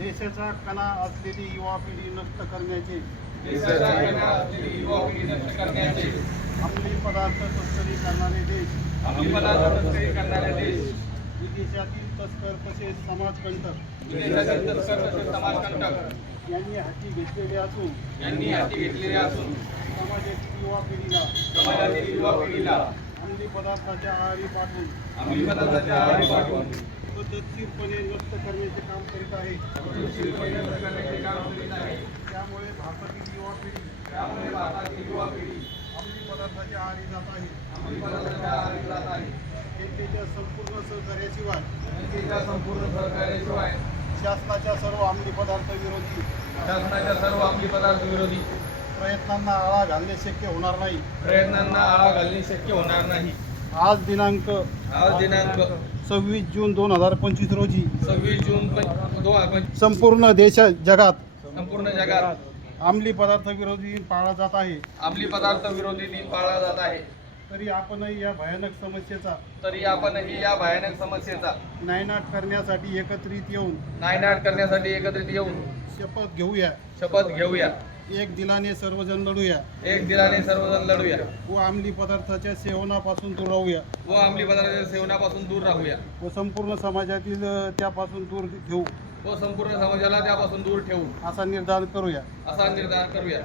देशाचा कणा असलेली युवा पिढी नष्ट करण्याचे. देशाच्या कणा असलेली युवा पिढी नष्ट करण्याचे. अंमली पदार्थ तस्करी करणारे देश. विदेशातील तस्कर तसेच समाजकंटक यांनी हाती घेतलेले असून. यांनी हाती घेतलेले असून. समाजातील युवा पिढीला. समाजातील युवा पिढीला. अंमली पदार्थाच्या आहारी पाठवून. अंमली पदार्थाच्या आहारी पाठवून. पद्धतशीरपणे नष्ट करण्याचे काम करीत आहे. पद्धतशीरपणे नष्ट करण्याचे काम करीत आहे. त्यामुळे भारतातील युवा पिढी त्यामुळे भारतातील युवा पिढी. अंमली पदार्थाच्या आहारी जात आहे. अंमली पदार्थाच्या आहारी जात आहे. जनतेच्या संपूर्ण सहकार्याशिवाय जनतेच्या संपूर्ण सहकार्याशिवाय शासनाच्या सर्व अंमली पदार्थ विरोधी. शासनाच्या सर्व अंमली पदार्थ विरोधी. प्रयत्नांना आळा घालणे शक्य होणार नाही. प्रयत्नांना आळा घालणे शक्य होणार नाही. आज दिनांक आज दिनांक सव्वीस जून दोन हजार पंचवीस रोजी सव्वीस जून पं- दोन हजार पंचवीस. संपूर्ण देश जगात संपूर्ण जगात. अंमली पदार्थ विरोधी दिन पाळला जात आहे. अंमली पदार्थ विरोधी दिन पाळला जात आहे. तरी आपणही या भयानक समस्येचा तरी आपणही या भयानक समस्येचा नायनाट करण्यासाठी एकत्रित येऊन नायनाट करण्यासाठी एकत्रित येऊन शपथ घेऊया. शपथ घेऊया. एक दिलाने सर्वजण लढूया. एक दिलाने सर्वजण लढूया. व अंमली पदार्थाच्या सेवनापासून दूर राहूया. व अंमली पदार्थाच्या सेवनापासून दूर राहूया. व संपूर्ण समाजातील त्यापासून दूर घेऊ व संपूर्ण समाजाला त्यापासून दूर ठेवू. असा निर्धार करूया. असा निर्धार करूया.